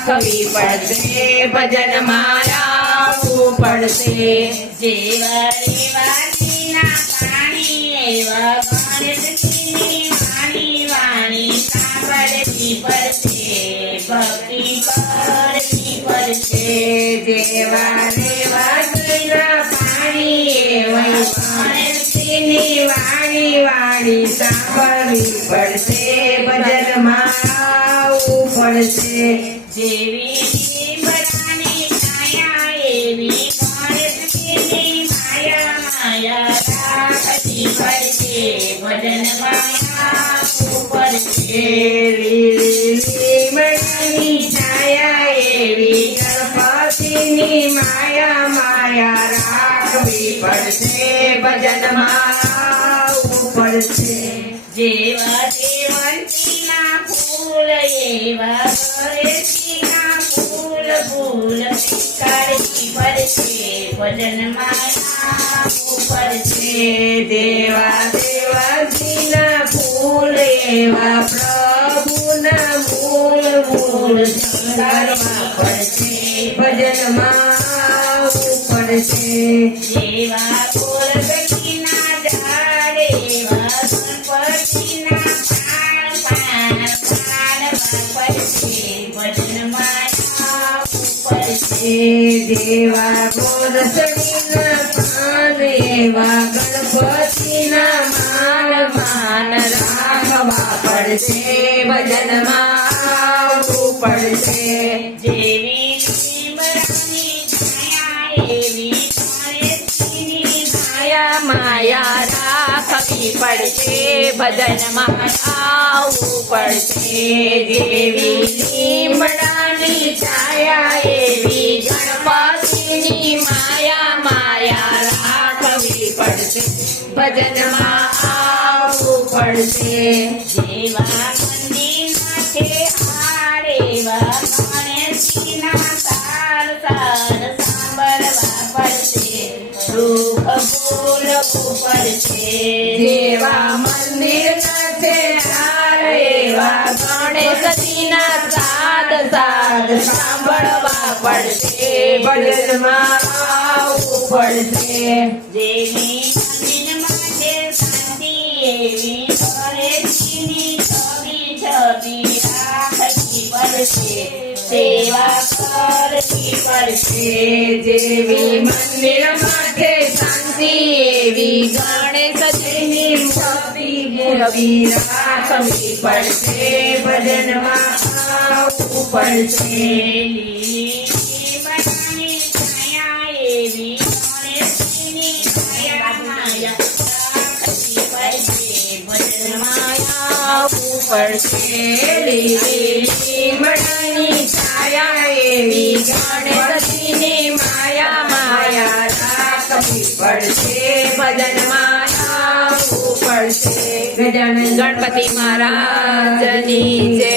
રાખવી પડશે ભજન મારા પડશે પડશે ભક્તિ કરવી પાણી એવા ગણેશજીની સાંભળવી પડશે ભજનમાં આવવું પડશે જેવી લીમડાની છાયા એવી ગણેશજીની માયા. માયા રાખવી પડશે ભજન માયા છાયા, એવી ગણપતિની માયા. માયા રાખવી પડશે ભજનમાં આવવું પડશે જેવા દેવંતીના ફૂલ, એવા ભજન માયા છે. દેવા દેવાજીના ફૂલ, એવા પ્રભુના મૂળ મૂળ શૃંગારમાં પડશે ભજનમાં આવવું પડશે જેવા ગોરગટીના દેવા ગોરસડીના પાન એવા ગણપતિના માન માન રાખવા પડશે ભજનમાં આવવું પડશે જેવી લીમડાની છાયા એવી માયા રાખવી પડશે. ભજનમાં આવવું પડશે. દેવી લીમડાની છાયા માયા માયા રાખવી પડશે. ભજનમાં આવવું પડશે. જેવા સાંભળવા પડશે ભજનમાં આવવું પડશે જેવી જમીનમાં છે શાંતિ એવી ગણેશજીની છબી છબી રાખવી પડશે. સેવા કરવી પડશે. જેવી મંદિર માટે એવી ગણેશજીની છબી મૂળવી રાખવી પડશે ભજનમાં આવવું પડશે પડશે લીલી છાયા એવી ગણેશજીની પડશે ભજનમાં આવવું પડશે ગજાનન ગણપતિ મહારાજની જય